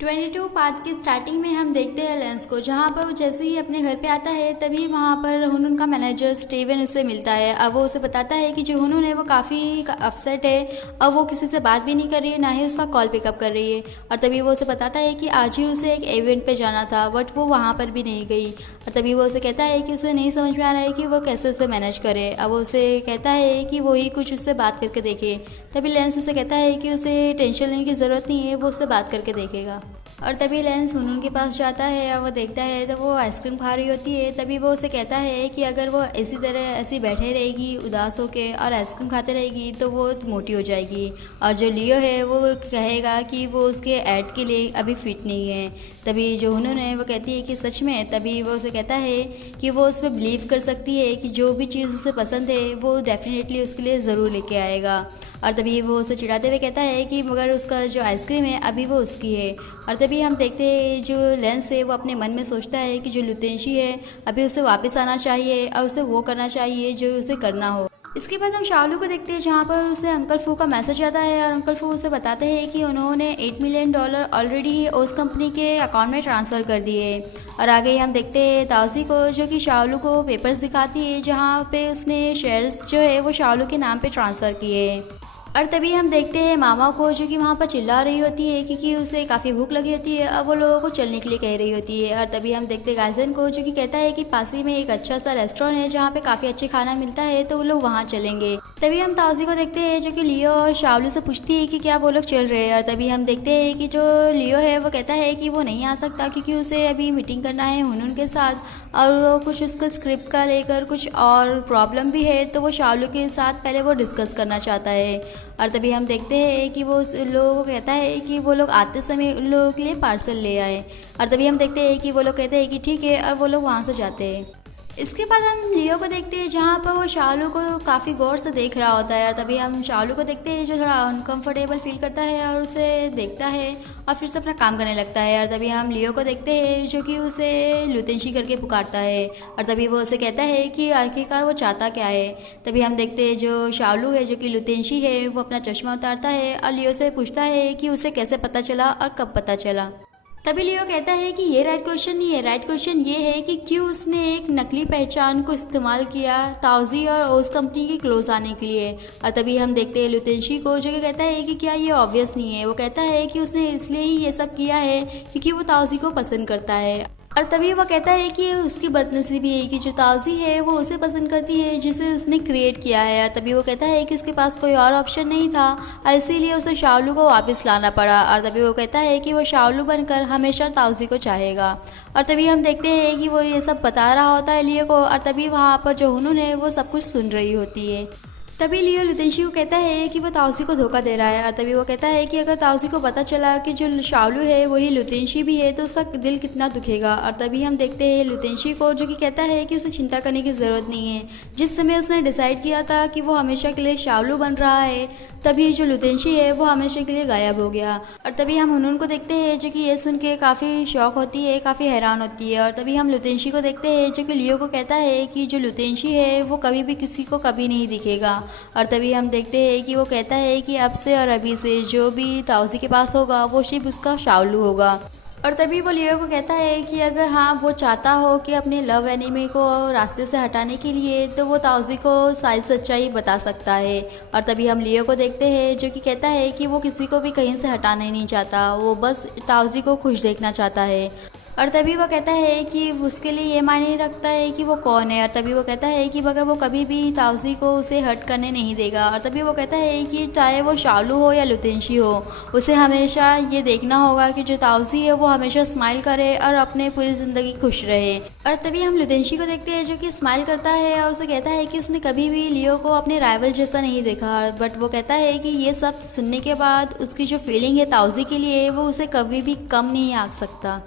22 part की starting में हम देखते हैं लेंस को, जहाँ पर वो जैसे ही अपने घर पे आता है तभी वहाँ पर हुनून का मैनेजर स्टीवन उससे मिलता है। अब वो उसे बताता है कि जो हुनून है वो काफ़ी अपसेट है, अब वो किसी से बात भी नहीं कर रही है, ना ही उसका कॉल पिकअप कर रही है। और तभी वो उसे बताता है कि आज ही उसे एक इवेंट पे जाना था, बट वो वहाँ पर भी नहीं गई। और तभी वो उसे कहता है कि उसे नहीं समझ में आ रहा है कि वो कैसे उसे मैनेज करे। अब वो उसे कहता है कि वो ही कुछ उससे बात करके देखे। तभी लेंस उसे कहता है कि उसे टेंशन लेने की ज़रूरत नहीं है, वो उससे बात करके देखेगा। और तभी लेंस हुनून के पास जाता है और वो देखता है तो वो आइसक्रीम खा रही होती है। तभी वो उसे कहता है कि अगर वो इसी तरह ऐसी बैठे रहेगी उदास होके और आइसक्रीम खाते रहेगी तो वो मोटी हो जाएगी। और जो लियो है वो कहेगा कि वो उसके ऐड के लिए अभी फिट नहीं है। तभी जो हुनून है वो कहती है कि सच में। तभी वो उसे कहता है कि वो उस पर बिलीव कर सकती है कि जो भी चीज़ उसे पसंद है वो डेफिनेटली उसके लिए ज़रूर लेके आएगा। और तभी वो उसे चिढ़ाते हुए कहता है कि मगर उसका जो आइसक्रीम है अभी वो उसकी है। और तभी हम देखते हैं जो लेंस है वो अपने मन में सोचता है कि जो लुतेंशी है अभी उसे वापस आना चाहिए और उसे वो करना चाहिए जो उसे करना हो। इसके बाद हम शाओलू को देखते हैं, जहाँ पर उसे अंकल फू का मैसेज आता है और अंकल फू उसे बताते हैं कि उन्होंने $8 मिलियन ऑलरेडी उस कंपनी के अकाउंट में ट्रांसफ़र कर दिए। और आगे हम देखते हैं ताउसी को, जो कि शाओलू को पेपर्स दिखाती है जहाँ पे उसने शेयर्स जो है वो शाओलू के नाम पे ट्रांसफ़र किए। और तभी हम देखते हैं मामा को, जो कि वहाँ पर चिल्ला रही होती है क्योंकि उसे काफ़ी भूख लगी होती है। अब वो लोगों को चलने के लिए कह रही होती है। और तभी हम देखते हैं गाइजन को, जो कि कहता है कि पास ही में एक अच्छा सा रेस्टोरेंट है जहाँ पे काफ़ी अच्छे खाना मिलता है, तो वो लोग वहाँ चलेंगे। तभी हम ताउसी को देखते हैं, जो कि लियो और शाओलू से पूछती है कि क्या वो लोग चल रहे हैं। और तभी हम देखते हैं कि जो लियो है वो कहता है कि वो नहीं आ सकता क्योंकि उसे अभी मीटिंग करना है हुनून के साथ, और वो कुछ उसको स्क्रिप्ट का लेकर कुछ और प्रॉब्लम भी है, तो वो शाओलू के साथ पहले वो डिस्कस करना चाहता है। और तभी हम देखते हैं कि वो लोगों को कहता है कि वो लोग आते समय उन लोगों के लिए पार्सल ले आए। और तभी हम देखते हैं कि वो लोग कहते हैं कि ठीक है, और वो लोग वहाँ से जाते हैं। इसके बाद हम लियो को देखते हैं, जहाँ पर वो शाओलू को काफ़ी गौर से देख रहा होता है। और तभी हम शाओलू को देखते हैं, जो थोड़ा अनकंफर्टेबल फील करता है और उसे देखता है और फिर से अपना काम करने लगता है। और तभी हम लियो को देखते हैं, जो कि उसे लुतेंशी करके पुकारता है। और तभी वो उसे कहता है कि आखिरकार वो चाहता क्या है। तभी हम देखते हैं जो शाओलू है, जो कि लुतेंशी है, वो अपना चश्मा उतारता है और लियो से पूछता है कि उसे कैसे पता चला और कब पता चला। तभी लियो कहता है कि ये राइट क्वेश्चन नहीं है, राइट क्वेश्चन ये है कि क्यों उसने एक नकली पहचान को इस्तेमाल किया ताउजी और ओस कंपनी के क्लोज आने के लिए। और तभी हम देखते हैं लुतेंशी को, जो कि कहता है कि क्या ये ऑब्वियस नहीं है। वो कहता है कि उसने इसलिए ही ये सब किया है क्योंकि वो ताउजी को पसंद करता है। और तभी वो कहता है कि उसकी बदनसीबी है कि जो ताउजी है वो उसे पसंद करती है जिसे उसने क्रिएट किया है। और तभी वो कहता है कि उसके पास कोई और ऑप्शन नहीं था और इसीलिए उसे शाओलू को वापस लाना पड़ा। और तभी वो कहता है कि वो शाओलू बनकर हमेशा ताउजी को चाहेगा। और तभी हम देखते हैं कि वो ये सब बता रहा होता है लियो को, और तभी वहाँ पर जो हुनून है वो सब कुछ सुन रही होती है। तभी लियो लुतेंशी को कहता है कि वो ताउसी को धोखा दे रहा है। और तभी वो कहता है कि अगर ताउसी को पता चला कि जो शाओलू है वही लुतेंशी भी है तो उसका दिल कितना दुखेगा। और तभी हम देखते हैं लुतेंशी को, जो कि कहता है कि उसे चिंता करने की ज़रूरत नहीं है। जिस समय उसने डिसाइड किया था कि वो हमेशा के लिए शाओलू बन रहा है, तभी जो लुतेंशी है वो हमेशा के लिए गायब हो गया। और तभी हम हुनून को देखते हैं, जो कि ये सुन के काफ़ी शौक होती है, काफ़ी हैरान होती है। और तभी हम लुतेंशी को देखते हैं, जो कि लियो को कहता है कि जो लुतेंशी है वो कभी भी किसी को कभी नहीं दिखेगा। और तभी हम देखते हैं कि वो कहता है कि अब से और अभी से जो भी ताउसी के पास होगा वो सिर्फ उसका शाओलू होगा। और तभी वो लियो को कहता है कि अगर हाँ वो चाहता हो कि अपने लव एनिमी को रास्ते से हटाने के लिए, तो वो ताउसी को सारी सच्चाई बता सकता है। और तभी हम लियो को देखते हैं, जो कि कहता है कि वो किसी को भी कहीं से हटाना ही नहीं चाहता, वो बस ताउसी को खुश देखना चाहता है। और तभी वो कहता है कि उसके लिए ये मायने नहीं रखता है कि वो कौन है। और तभी वो कहता है कि मगर वो कभी भी ताउसी को उसे हर्ट करने नहीं देगा। और तभी वो कहता है कि चाहे वो शाओलू हो या लुतेंशी हो, उसे हमेशा ये देखना होगा कि जो ताउसी है वो हमेशा स्माइल करे और अपने पूरी ज़िंदगी खुश रहे। और तभी हम लुतेंशी को देखते हैं, जो कि स्माइल करता है और उसे कहता है कि उसने कभी भी लियो को अपने राइवल जैसा नहीं देखा। बट वो कहता है कि ये सब सुनने के बाद उसकी जो फीलिंग है ताउसी के लिए वो उसे कभी भी कम नहीं आ सकता।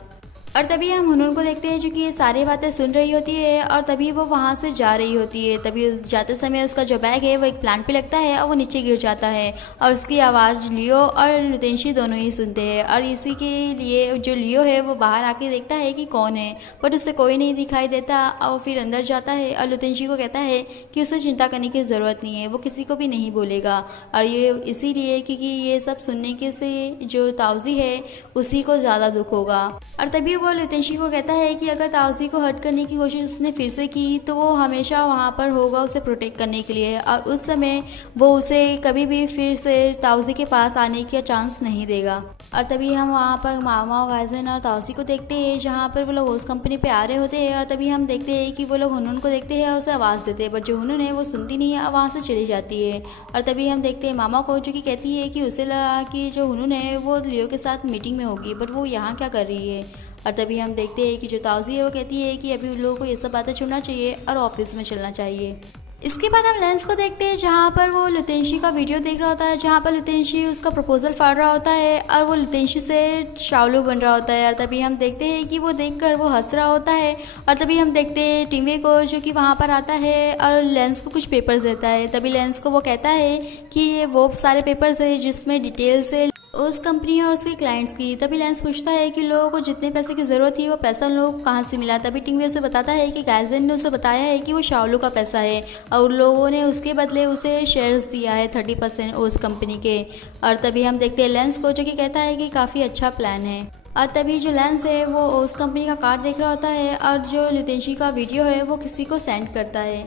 और तभी हम हुनून को देखते हैं जो कि ये सारी बातें सुन रही होती है और तभी वो वहाँ से जा रही होती है। तभी जाते समय उसका जो बैग है वो एक प्लांट पे लगता है और वो नीचे गिर जाता है और उसकी आवाज़ लियो और लुतेंशी दोनों ही सुनते हैं। और इसी के लिए जो लियो है वो बाहर आके देखता है कि कौन है, बट उसे कोई नहीं दिखाई देता और फिर अंदर जाता है और लुतेंशी को कहता है कि उसे चिंता करने की ज़रूरत नहीं है, वो किसी को भी नहीं बोलेगा। और ये इसीलिए क्योंकि ये सब सुनने के से जो ताउजी है उसी को ज़्यादा दुख होगा। और तभी वो लुतेंशी को कहता है कि अगर ताउजी को हर्ट करने की कोशिश उसने फिर से की तो वो हमेशा वहाँ पर होगा उसे प्रोटेक्ट करने के लिए, और उस समय वो उसे कभी भी फिर से ताउजी के पास आने का चांस नहीं देगा। और तभी हम वहाँ पर मामा गाइजन और ताउजी को देखते हैं जहाँ पर वो लोग उस कंपनी पे आ रहे होते हैं। और तभी हम देखते हैं कि वो लोग हुनून को देखते हैं और उसे आवाज़ देते हैं, बट जो हुनून है वो सुनती नहीं है और वहाँ से चली जाती है। और तभी हम देखते हैं मामा को जो कि कहती है कि उसे लगा कि जो हुनून है वो लियो के साथ मीटिंग में होगी, बट वो यहाँ क्या कर रही है। और तभी हम देखते हैं कि जो ताउजी है वो कहती है कि अभी उन लोगों को ये सब बातें छोड़ना चाहिए और ऑफिस में चलना चाहिए। इसके बाद हम लेंस को देखते हैं जहाँ पर वो लुतेंशी का वीडियो देख रहा होता है, जहाँ पर लुतेंशी उसका प्रपोजल फाड़ रहा होता है और वो लुतेंशी से शाओलू बन रहा होता है। और तभी हम देखते हैं कि वो देखकर वो हंस रहा होता है। और तभी हम देखते हैं टीमे को जो कि वहाँ पर आता है और लेंस को कुछ पेपर्स देता है। तभी लेंस को वो कहता है कि ये वो सारे पेपर्स है जिसमें डिटेल्स है उस कंपनी और उसके क्लाइंट्स की। तभी लेंस पूछता है कि लोगों को जितने पैसे की ज़रूरत थी वो पैसा उन लोगों को कहाँ से मिला। तभी टिंगवे उसे बताता है कि गाइजन ने उसे बताया है कि वो शाओलू का पैसा है और उन लोगों ने उसके बदले उसे शेयर्स दिया है 30% उस कंपनी के। और तभी हम देखते हैं लेंस को जो कि कहता है कि काफ़ी अच्छा प्लान है। और तभी जो लेंस है वो उस कंपनी का कार्ड देख रहा होता है और जो लुतेंशी का वीडियो है वो किसी को सेंड करता है।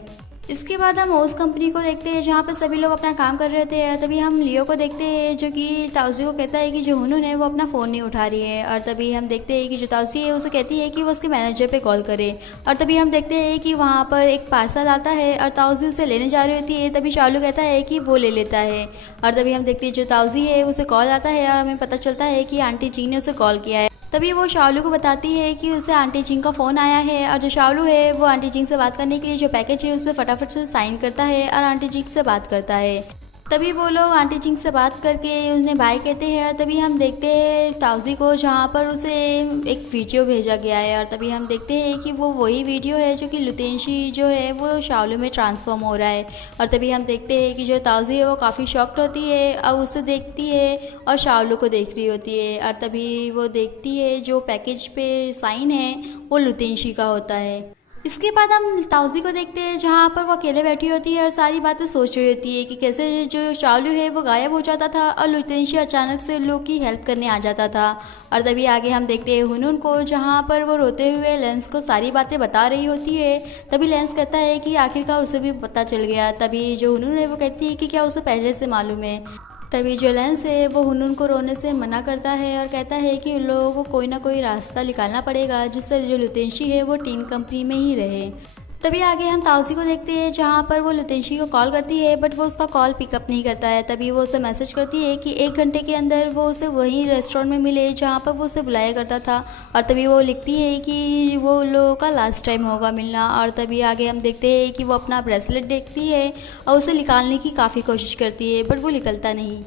इसके बाद हम उस कंपनी को देखते हैं जहाँ पर सभी लोग अपना काम कर रहे होते हैं। तभी हम लियो को देखते हैं जो कि ताउजी को कहता है कि जो हुनून है वो अपना फ़ोन नहीं उठा रही है। और तभी हम देखते हैं कि जो ताउजी है उसे कहती है कि वो उसके मैनेजर पे कॉल करे। और तभी हम देखते हैं कि वहाँ पर एक पार्सल आता है और ताउजी उसे लेने जा रही होती है। तभी शाओलू कहता है कि वो ले लेता है। और तभी हम देखते हैं जो ताउजी है उसे कॉल आता है और हमें पता चलता है कि आंटी जी ने उसे कॉल किया है। तभी वो शाओलू को बताती है कि उसे आंटी जिंग का फ़ोन आया है और जो शाओलू है वो आंटी जिंग से बात करने के लिए जो पैकेज है उस पर फटाफट से साइन करता है और आंटी जिंग से बात करता है। तभी वो लोग आंटी जिंग से बात करके उन्हें बाय कहते हैं। और तभी हम देखते हैं ताउजी को जहाँ पर उसे एक वीडियो भेजा गया है। और तभी हम देखते हैं कि वो वही वीडियो है जो कि लुतेंशी जो है वो शाओलू में ट्रांसफॉर्म हो रहा है। और तभी हम देखते हैं कि जो ताउजी है वो काफ़ी शॉक्ड होती है और उसे देखती है और शाओलू को देख रही होती है। और तभी वो देखती है जो पैकेज पे साइन है वो लुतेंशी का होता है। इसके बाद हम ताउजी को देखते हैं जहाँ पर वो अकेले बैठी होती है और सारी बातें सोच रही होती है कि कैसे जो शाओलू है वो गायब हो जाता था और लुतेंशी अचानक से लोग की हेल्प करने आ जाता था। और तभी आगे हम देखते हैं हुनून को जहाँ पर वो रोते हुए लेंस को सारी बातें बता रही होती है। तभी लेंस कहता है कि आखिरकार उसे भी पता चल गया। तभी जो हुनून है वो कहती है कि क्या उसे पहले से मालूम है। तभी जो लेंस है वो हुनून को रोने से मना करता है और कहता है कि उन लोगों को कोई ना कोई रास्ता निकालना पड़ेगा जिससे जो लुतेंशी है वो टीन कंपनी में ही रहे। तभी आगे हम ताउजी को देखते हैं जहाँ पर वो लुतेंशी को कॉल करती है बट वो उसका कॉल पिकअप नहीं करता है। तभी वो उसे मैसेज करती है कि 1 घंटे के अंदर वो उसे वही रेस्टोरेंट में मिले जहाँ पर वो उसे बुलाया करता था। और तभी वो लिखती है कि वो लोगों का लास्ट टाइम होगा मिलना। और तभी आगे हम देखते हैं कि वो अपना ब्रेसलेट देखती है और उसे निकालने की काफ़ी कोशिश करती है बट वो निकलता नहीं।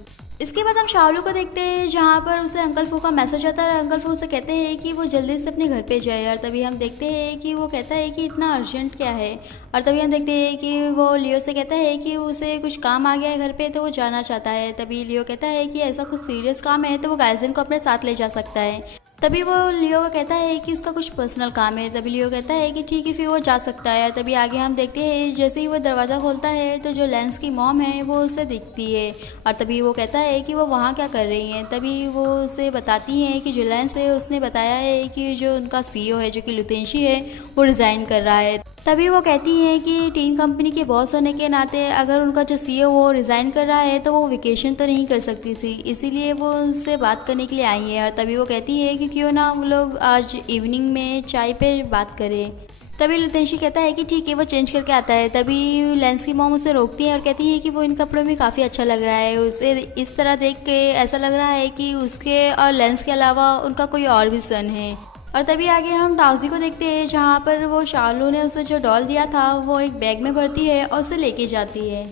इसके बाद हम शाओलू को देखते हैं जहाँ पर उसे अंकल फू का मैसेज आता है और अंकल फू उसे कहते हैं कि वो जल्दी से अपने घर पे जाए। और तभी हम देखते हैं कि वो कहता है कि इतना अर्जेंट क्या है। और तभी हम देखते हैं कि वो लियो से कहता है कि उसे कुछ काम आ गया है घर पे तो वो जाना चाहता है। तभी लियो कहता है कि ऐसा कुछ सीरियस काम है तो वो गाइजन को अपने साथ ले जा सकता है। तभी वो लियो को कहता है कि उसका कुछ पर्सनल काम है। तभी लियो कहता है कि ठीक है फिर वो जा सकता है। तभी आगे हम देखते हैं जैसे ही वो दरवाज़ा खोलता है तो जो लेंस की मॉम है वो उसे दिखती है। और तभी वो कहता है कि वो वहाँ क्या कर रही हैं। तभी वो उसे बताती हैं कि जो लेंस है उसने बताया है कि जो उनका CEO है जो कि लुतेंशी है वो रिज़ाइन कर रहा है। तभी वो कहती हैं कि टीन कंपनी के बॉस होने के नाते अगर उनका जो CEO वो रिज़ाइन कर रहा है तो वो वेकेशन तो नहीं कर सकती थी, इसीलिए वो उनसे बात करने के लिए आई है। और तभी वो कहती है कि क्यों ना हम लोग आज इवनिंग में चाय पे बात करें। तभी लुतेंशी कहता है कि ठीक है वो चेंज करके आता है। तभी लेंस की मॉम उसे रोकती है और कहती है कि वो इन कपड़ों में काफ़ी अच्छा लग रहा है। उसे इस तरह देख के ऐसा लग रहा है कि उसके और लेंस के अलावा उनका कोई और भी सन है। और तभी आगे हम ताउजी को देखते हैं जहाँ पर वो शाओलू ने उसे जो डॉल दिया था वो एक बैग में भरती है और उसे लेके जाती है।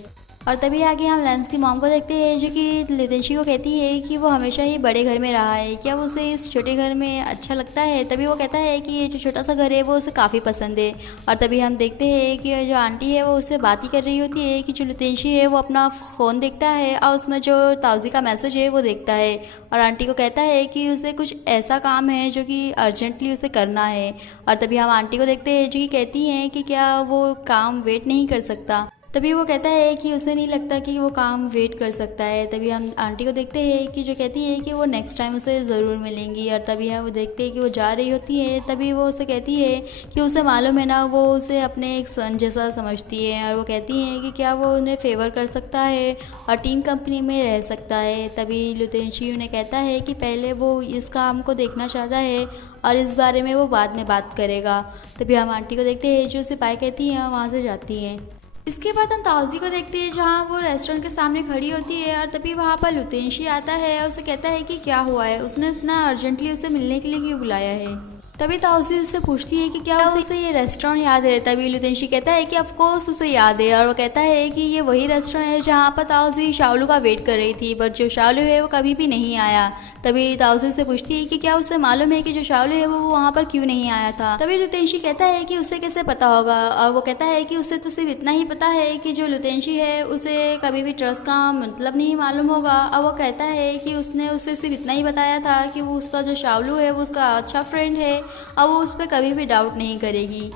और तभी आगे हम लेंस की मॉम को देखते हैं जो कि लुतेंशी को कहती है कि वो हमेशा ही बड़े घर में रहा है, क्या उसे इस छोटे घर में अच्छा लगता है। तभी वो कहता है कि ये जो छोटा सा घर है वो उसे काफ़ी पसंद है। और तभी हम देखते हैं कि जो आंटी है वो उससे बात ही कर रही होती है कि जो लुतेंशी है वो अपना फ़ोन देखता है और उसमें जो ताउजी का मैसेज है वो देखता है। और आंटी को कहता है कि उसे कुछ ऐसा काम है जो कि अर्जेंटली उसे करना है। और तभी हम आंटी को देखते हैं जो कि कहती हैं कि क्या वो काम वेट नहीं कर सकता। तभी वो कहता है कि उसे नहीं लगता कि वो काम वेट कर सकता है। तभी हम आंटी को देखते हैं कि जो कहती है कि वो नेक्स्ट टाइम उसे ज़रूर मिलेंगी। और तभी हम वो देखते हैं कि वो जा रही होती है। तभी वो उसे कहती है कि उसे मालूम है ना, वो उसे अपने एक सन जैसा समझती है। और वो कहती हैं कि क्या वो उन्हें फेवर कर सकता है और टीम कंपनी में रह सकता है। तभी लुतेंशी उन्हें कहता है कि पहले वो इस काम को देखना चाहता है और इस बारे में वो बाद में बात करेगा। तभी हम आंटी को देखते हैं जो सिपाही कहती हैं वहाँ से जाती हैं। इसके बाद हम ताउजी को देखते हैं जहाँ वो रेस्टोरेंट के सामने खड़ी होती है। और तभी वहाँ पर लुतेंशी आता है और उसे कहता है कि क्या हुआ है, उसने इतना अर्जेंटली उसे मिलने के लिए क्यों बुलाया है। तभी ताउजी उससे पूछती है कि क्या उसे ये रेस्टोरेंट याद है। तभी लुतेंशी कहता है कि ऑफ कोर्स उसे याद है। और वो कहता है कि ये वही रेस्टोरेंट है जहाँ पर ताउजी शाओलू का वेट कर रही थी, बट जो शाओलू है वो कभी भी नहीं आया। तभी ताउजी से पूछती है कि क्या उसे मालूम है कि जो शाओलू है वो वहाँ पर क्यों नहीं आया था। तभी लुतेंशी कहता है कि उसे कैसे पता होगा। और वो कहता है कि उसे तो सिर्फ इतना ही पता है कि जो लुतेंशी है उसे कभी भी ट्रस्ट का मतलब नहीं मालूम होगा। और वो कहता है कि उसने उसे सिर्फ इतना ही बताया था कि वो उसका जो शाओलू है वो उसका अच्छा फ्रेंड है और वो उस पर कभी भी डाउट नहीं करेगी।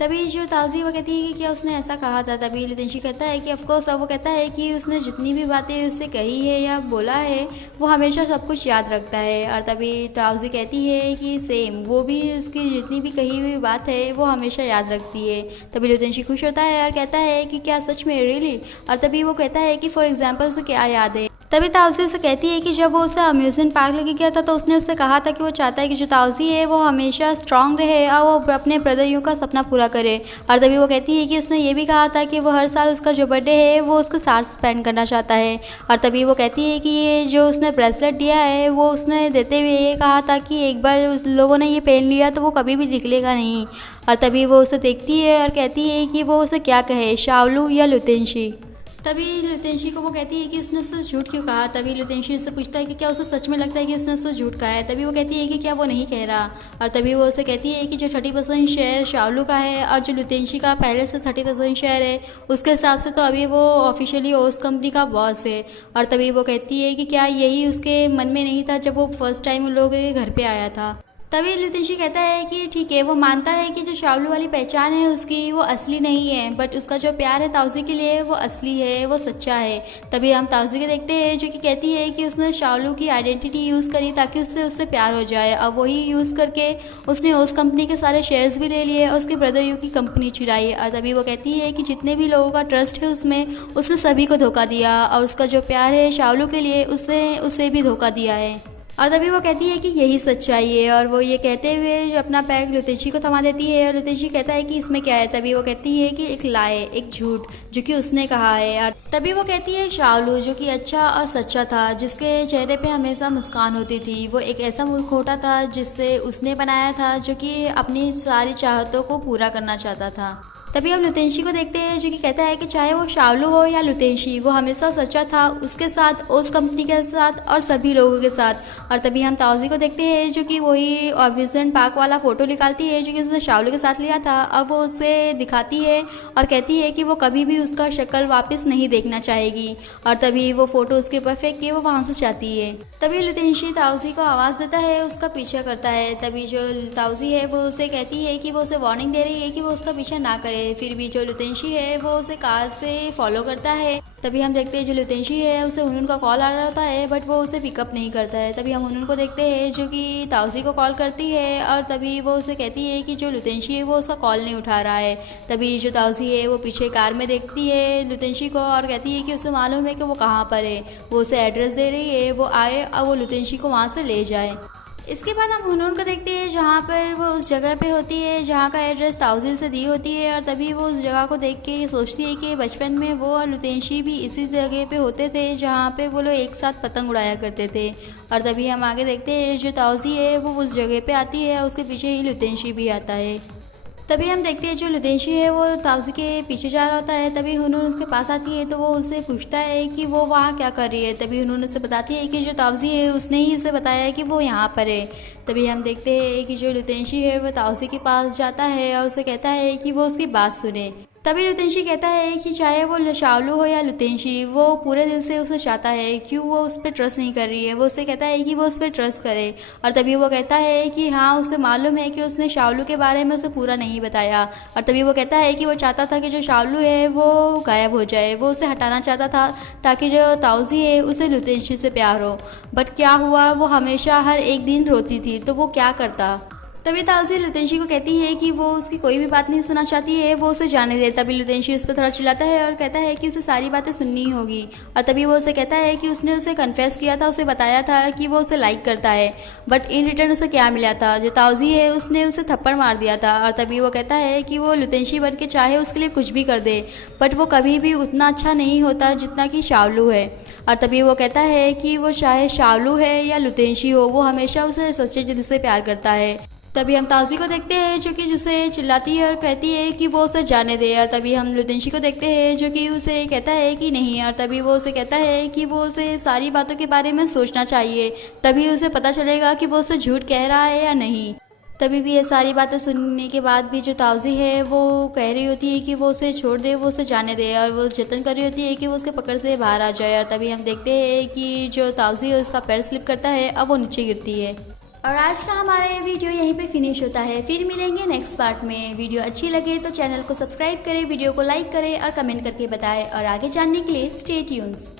तभी जो ताउजी वो कहती है कि क्या उसने ऐसा कहा था। तभी लुतेंशी कहता है कि ऑफकोर्स। अब वो कहता है कि उसने जितनी भी बातें उससे कही है या बोला है वो हमेशा सब कुछ याद रखता है। और तभी ताउजी कहती है कि सेम वो भी उसकी जितनी भी कही हुई बात है वो हमेशा याद रखती है। तभी लुतेंशी खुश होता है और कहता है कि क्या सच में, रियली। और तभी वो कहता है कि फॉर एग्जाम्पल उसे क्या याद है। तभी ताउजी उसे कहती है कि जब वो उसे अम्यूजमेंट पार्क लेके गया था तो उसने उससे कहा था कि वो चाहता है कि जो ताउजी है वो हमेशा स्ट्रांग रहे और वो अपने ब्रदर का सपना पूरा करे। और तभी वो कहती है कि उसने ये भी कहा था कि वो हर साल उसका जो बर्थडे है वो उसके साथ स्पेंड करना चाहता है। और तभी वो कहती है कि ये जो उसने ब्रेसलेट दिया है वो उसने देते हुए ये कहा था कि एक बार उस लोगों ने ये पहन लिया तो वो कभी भी निकलेगा नहीं। और तभी वो उसे देखती है और कहती है कि वो उसे क्या कहे, शाओलू या लुतेंशी। तभी लुतेंशी को वो कहती है कि उसने उससे झूठ क्यों कहा। तभी लुतेंशी उससे पूछता है कि क्या उसे सच में लगता है कि उसने उससे झूठ कहा है। तभी वो कहती है कि क्या वो नहीं कह रहा। और तभी वो उसे कहती है कि जो 30% शेयर शाओलू का है और जो लुतेंशी का पहले से 30% शेयर है उसके हिसाब से तो अभी वो ऑफिशियली ओस कंपनी का बॉस है। और तभी वो कहती है कि क्या यही उसके मन में नहीं था जब वो फर्स्ट टाइम उन लोगों के घर पर आया था। तभी लुतेंशी कहता है कि ठीक है, वो मानता है कि जो शाओलू वाली पहचान है उसकी वो असली नहीं है, बट उसका जो प्यार है ताउजी के लिए वो असली है, वो सच्चा है। तभी हम ताउजी को देखते हैं जो कि कहती है कि उसने शाओलू की आइडेंटिटी यूज़ करी ताकि उससे प्यार हो जाए। अब वही यूज़ करके उसने उस कंपनी के सारे शेयर्स भी ले लिए और उसके ब्रदर की कंपनी चुराई। और तभी वो कहती है कि जितने भी लोगों का ट्रस्ट है उसने सभी को धोखा दिया और उसका जो प्यार है शाओलू के लिए उसे भी धोखा दिया है। और तभी वो कहती है कि यही सच्चाई है। और वो ये कहते हुए जो अपना पैक लुतेंशी को थमा देती है और लुतेंशी कहता है कि इसमें क्या है। तभी वो कहती है कि एक लाए, एक झूठ जो कि उसने कहा है। और तभी वो कहती है शाओलू जो कि अच्छा और सच्चा था, जिसके चेहरे पे हमेशा मुस्कान होती थी, वो एक ऐसा मुखौटा था जिससे उसने बनाया था जो कि अपनी सारी चाहतों को पूरा करना चाहता था। तभी हम लुतेंशी को देखते हैं जो कि कहता है कि चाहे वो शाओलू हो या लुतेंशी, वो हमेशा सच्चा था उसके साथ, उस कंपनी के साथ और सभी लोगों के साथ। और तभी हम ताउजी को देखते हैं जो कि वही अम्यूजमेंट पार्क वाला फ़ोटो निकालती है जो कि उसने शाओलू के साथ लिया था और वो उसे दिखाती है और कहती है कि वो कभी भी उसका शक्ल वापस नहीं देखना चाहेगी। और तभी वो फ़ोटो उसके ऊपर फेंक के वो वहाँ से जाती है। तभी लुतेंशी ताउजी को आवाज़ देता है, उसका पीछा करता है। तभी जो ताउजी है वो उसे कहती है कि वो उसे वार्निंग दे रही है कि वो उसका पीछा ना करे। फिर भी जो लुतेंशी है वो उसे कार से फॉलो करता है। तभी हम देखते हैं जो लुतेंशी है उसे हुनून का कॉल आ रहा होता है, बट वो उसे पिकअप नहीं करता है। तभी हम हुनून को देखते हैं जो कि ताउजी को कॉल करती है और तभी वो उसे कहती है कि जो लुतेंशी है वो उसका कॉल नहीं उठा रहा है। तभी जो ताउजी है वो पीछे कार में देखती है लुतेंशी को और कहती है कि उसे मालूम है कि वो कहाँ पर है। वो उसे एड्रेस दे रही है, वो आए और वो लुतेंशी को वहाँ से ले जाए। इसके बाद हम हुनून को देखते हैं जहाँ पर वो उस जगह पे होती है जहाँ का एड्रेस ताउजी से दी होती है। और तभी वो उस जगह को देख के सोचती है कि बचपन में वो और लुतेंशी भी इसी जगह पे होते थे जहाँ पे वो लोग एक साथ पतंग उड़ाया करते थे। और तभी हम आगे देखते हैं जो ताउजी है वो उस जगह पे आती है, उसके पीछे ही लुतेंशी भी आता है। तभी हम देखते हैं जो लुतेशी है वो ताउजी के पीछे जा रहा होता है। तभी हुनून उसके पास आती है तो वो उससे पूछता है कि वो वहाँ क्या कर रही है। तभी हुनून उससे बताती है कि जो ताउजी है उसने ही उसे बताया है कि वो यहाँ पर है। तभी हम देखते हैं कि जो लुतेशी है वो ताउजी के पास जाता है और उसे कहता है कि वो उसकी बात सुने। तभी लुतेशी कहता है कि चाहे वो शाओलू हो या लुतेशी, वो पूरे दिल से उसे चाहता है, क्यों वो उस पर ट्रस्ट नहीं कर रही है। वो उसे कहता है कि वो उस पर ट्रस्ट करे। और तभी वो कहता है कि हाँ, उसे मालूम है कि उसने शाओलू के बारे में उसे पूरा नहीं बताया। और तभी वो कहता है कि वो चाहता था कि जो शाओलू है वो गायब हो जाए, वो उसे हटाना चाहता था ताकि जो ताउजी है उसे लुतेशी से प्यार हो। बट क्या हुआ, वो हमेशा हर एक दिन रोती थी, तो वो क्या करता। तभी ताउजी लुतेशी को कहती है कि वो उसकी कोई भी बात नहीं सुनना चाहती है, वो उसे जाने दे। तभी लुतेशी उस पर थोड़ा चिल्लाता है और कहता है कि उसे सारी बातें सुननी होगी। और तभी वो उसे कहता है कि उसने उसे कन्फेस किया था, उसे बताया था कि वो उसे लाइक करता है, बट इन रिटर्न उसे क्या मिला था। जो ताउजी है उसने उसे थप्पड़ मार दिया था। और तभी वो कहता है कि वो लुतेशी बन के चाहे उसके लिए कुछ भी कर दे, बट वो कभी भी उतना अच्छा नहीं होता जितना कि शाओलू है। और तभी वो कहता है कि वो चाहे शाओलू है या लुतेशी हो, वो हमेशा उसे सच्चे दिल से प्यार करता है। तभी हम ताउजी को देखते हैं जो कि उसे चिल्लाती है और कहती है कि वो उसे जाने दे। और तभी हम लुतेशी को देखते हैं जो कि उसे कहता है कि नहीं। और तभी वो उसे कहता है कि वो उसे सारी बातों के बारे में सोचना चाहिए, तभी उसे पता चलेगा कि वो उसे झूठ कह रहा है या नहीं। तभी भी ये सारी बातें सुनने के बाद भी जो ताउजी है वो कह रही होती है कि वो उसे छोड़ दे, वो उसे जाने दे। और वो जतन कर रही होती है कि वो उसके पकड़ से बाहर आ जाए। और तभी हम देखते हैं कि जो ताउजी है उसका पैर स्लिप करता है, अब वो नीचे गिरती है। और आज का हमारा ये वीडियो यहीं पे फिनिश होता है। फिर मिलेंगे नेक्स्ट पार्ट में। वीडियो अच्छी लगे तो चैनल को सब्सक्राइब करें, वीडियो को लाइक करें और कमेंट करके बताएं। और आगे जानने के लिए स्टे ट्यून्स।